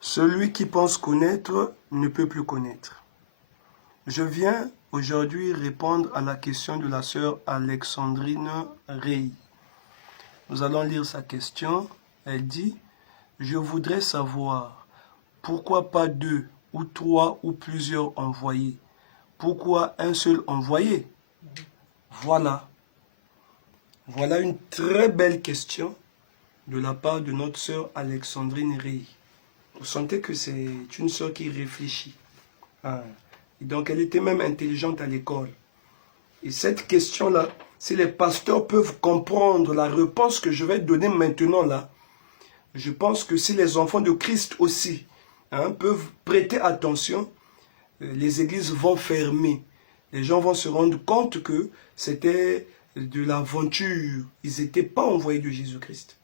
Celui qui pense connaître ne peut plus connaître. Je viens aujourd'hui répondre à la question de la sœur Alexandrine Rey. Nous allons lire sa question. Elle dit « Je voudrais savoir pourquoi pas 2 ou 3 ou plusieurs envoyés? Pourquoi un seul envoyé ?» Voilà. Voilà une très belle question de la part de notre sœur Alexandrine Rey. Vous sentez que c'est une sœur qui réfléchit. Et donc elle était même intelligente à l'école. Et cette question-là, si les pasteurs peuvent comprendre la réponse que je vais donner maintenant là, je pense que si les enfants de Christ aussi peuvent prêter attention, les églises vont fermer. Les gens vont se rendre compte que c'était de l'aventure. Ils n'étaient pas envoyés de Jésus-Christ.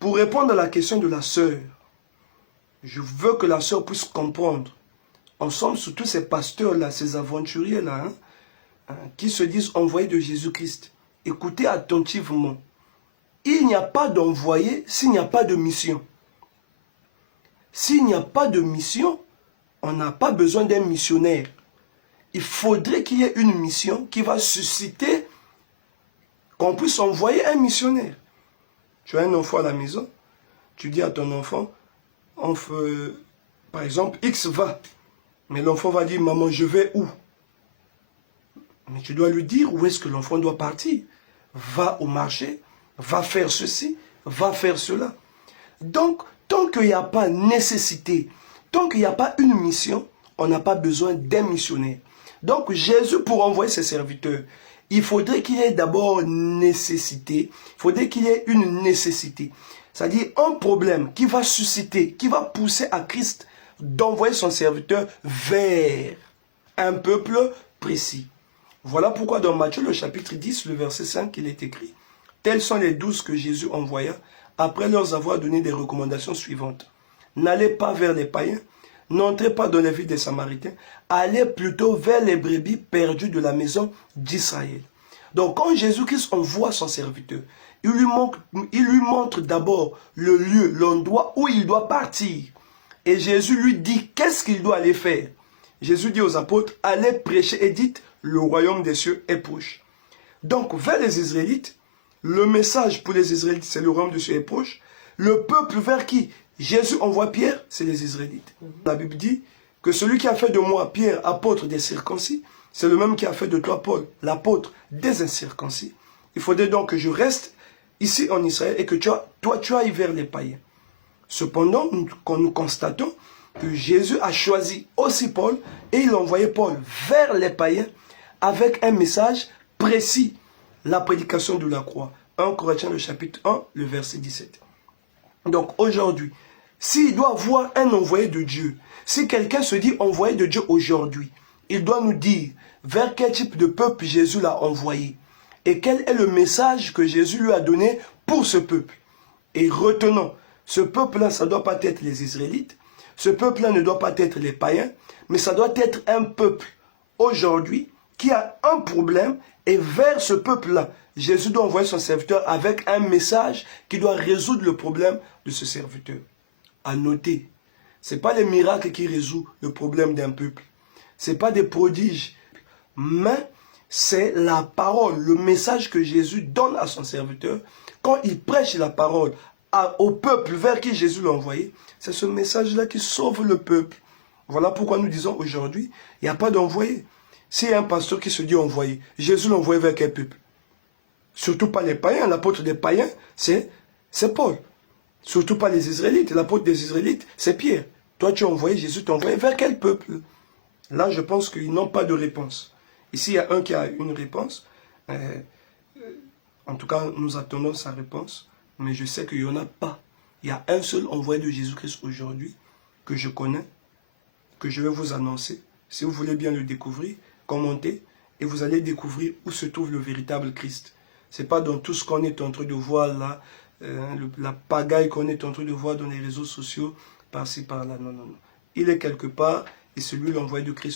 Pour répondre à la question de la sœur, je veux que la sœur puisse comprendre. Ensemble, surtout ces pasteurs-là, ces aventuriers-là, qui se disent envoyés de Jésus-Christ. Écoutez attentivement. Il n'y a pas d'envoyé s'il n'y a pas de mission. S'il n'y a pas de mission, on n'a pas besoin d'un missionnaire. Il faudrait qu'il y ait une mission qui va susciter qu'on puisse envoyer un missionnaire. Tu as un enfant à la maison, tu dis à ton enfant, par exemple, X va. Mais l'enfant va dire, maman, je vais où? Mais tu dois lui dire où est-ce que l'enfant doit partir. Va au marché, va faire ceci, va faire cela. Donc, tant qu'il n'y a pas nécessité, tant qu'il n'y a pas une mission, on n'a pas besoin d'un missionnaire. Donc, Jésus, pour envoyer ses serviteurs, il faudrait qu'il y ait d'abord nécessité. Il faudrait qu'il y ait une nécessité. C'est-à-dire un problème qui va susciter, qui va pousser à Christ d'envoyer son serviteur vers un peuple précis. Voilà pourquoi dans Matthieu, le chapitre 10, le verset 5, il est écrit « Tels sont les 12 que Jésus envoya, après leur avoir donné des recommandations suivantes. N'allez pas vers les païens, n'entrez pas dans les villes des Samaritains, allez plutôt vers les brebis perdues de la maison d'Israël. » Donc quand Jésus-Christ envoie son serviteur, il lui montre d'abord le lieu, l'endroit où il doit partir. Et Jésus lui dit qu'est-ce qu'il doit aller faire. Jésus dit aux apôtres, allez prêcher et dites, le royaume des cieux est proche. Donc vers les Israélites, le message pour les Israélites, c'est le royaume des cieux est proche. Le peuple vers qui Jésus envoie Pierre, c'est les Israélites. La Bible dit que celui qui a fait de moi Pierre, apôtre des circoncis, c'est le même qui a fait de toi Paul, l'apôtre des incirconcis. Il faudrait donc que je reste ici en Israël et que toi tu ailles vers les païens. Cependant, nous constatons que Jésus a choisi aussi Paul et il a envoyé Paul vers les païens avec un message précis, la prédication de la croix. 1 Corinthiens le chapitre 1, le verset 17. Donc aujourd'hui, s'il doit avoir un envoyé de Dieu, si quelqu'un se dit envoyé de Dieu aujourd'hui, il doit nous dire vers quel type de peuple Jésus l'a envoyé et quel est le message que Jésus lui a donné pour ce peuple. Et retenons, ce peuple-là, ça ne doit pas être les Israélites, ce peuple-là ne doit pas être les païens, mais ça doit être un peuple aujourd'hui qui a un problème et vers ce peuple-là, Jésus doit envoyer son serviteur avec un message qui doit résoudre le problème de ce serviteur. À noter, ce n'est pas les miracles qui résout le problème d'un peuple, ce n'est pas des prodiges, mais c'est la parole, le message que Jésus donne à son serviteur. Quand il prêche la parole au peuple vers qui Jésus l'a envoyé, c'est ce message-là qui sauve le peuple. Voilà pourquoi nous disons aujourd'hui, il n'y a pas d'envoyé. S'il y a un pasteur qui se dit envoyé, Jésus l'a envoyé vers quel peuple? Surtout pas les païens. L'apôtre des païens, c'est Paul. Surtout pas les Israélites. L'apôtre des Israélites, c'est Pierre. Toi, tu as envoyé, Jésus t'a envoyé vers quel peuple? Là, je pense qu'ils n'ont pas de réponse. Ici, il y a un qui a une réponse. En tout cas, nous attendons sa réponse. Mais je sais qu'il n'y en a pas. Il y a un seul envoyé de Jésus-Christ aujourd'hui que je connais, que je vais vous annoncer. Si vous voulez bien le découvrir, commentez et vous allez découvrir où se trouve le véritable Christ. Ce n'est pas dans tout ce qu'on est en train de voir là, la pagaille qu'on est en train de voir dans les réseaux sociaux, par-ci, par-là. Non, non, non. Il est quelque part et c'est lui l'envoyé de Christ.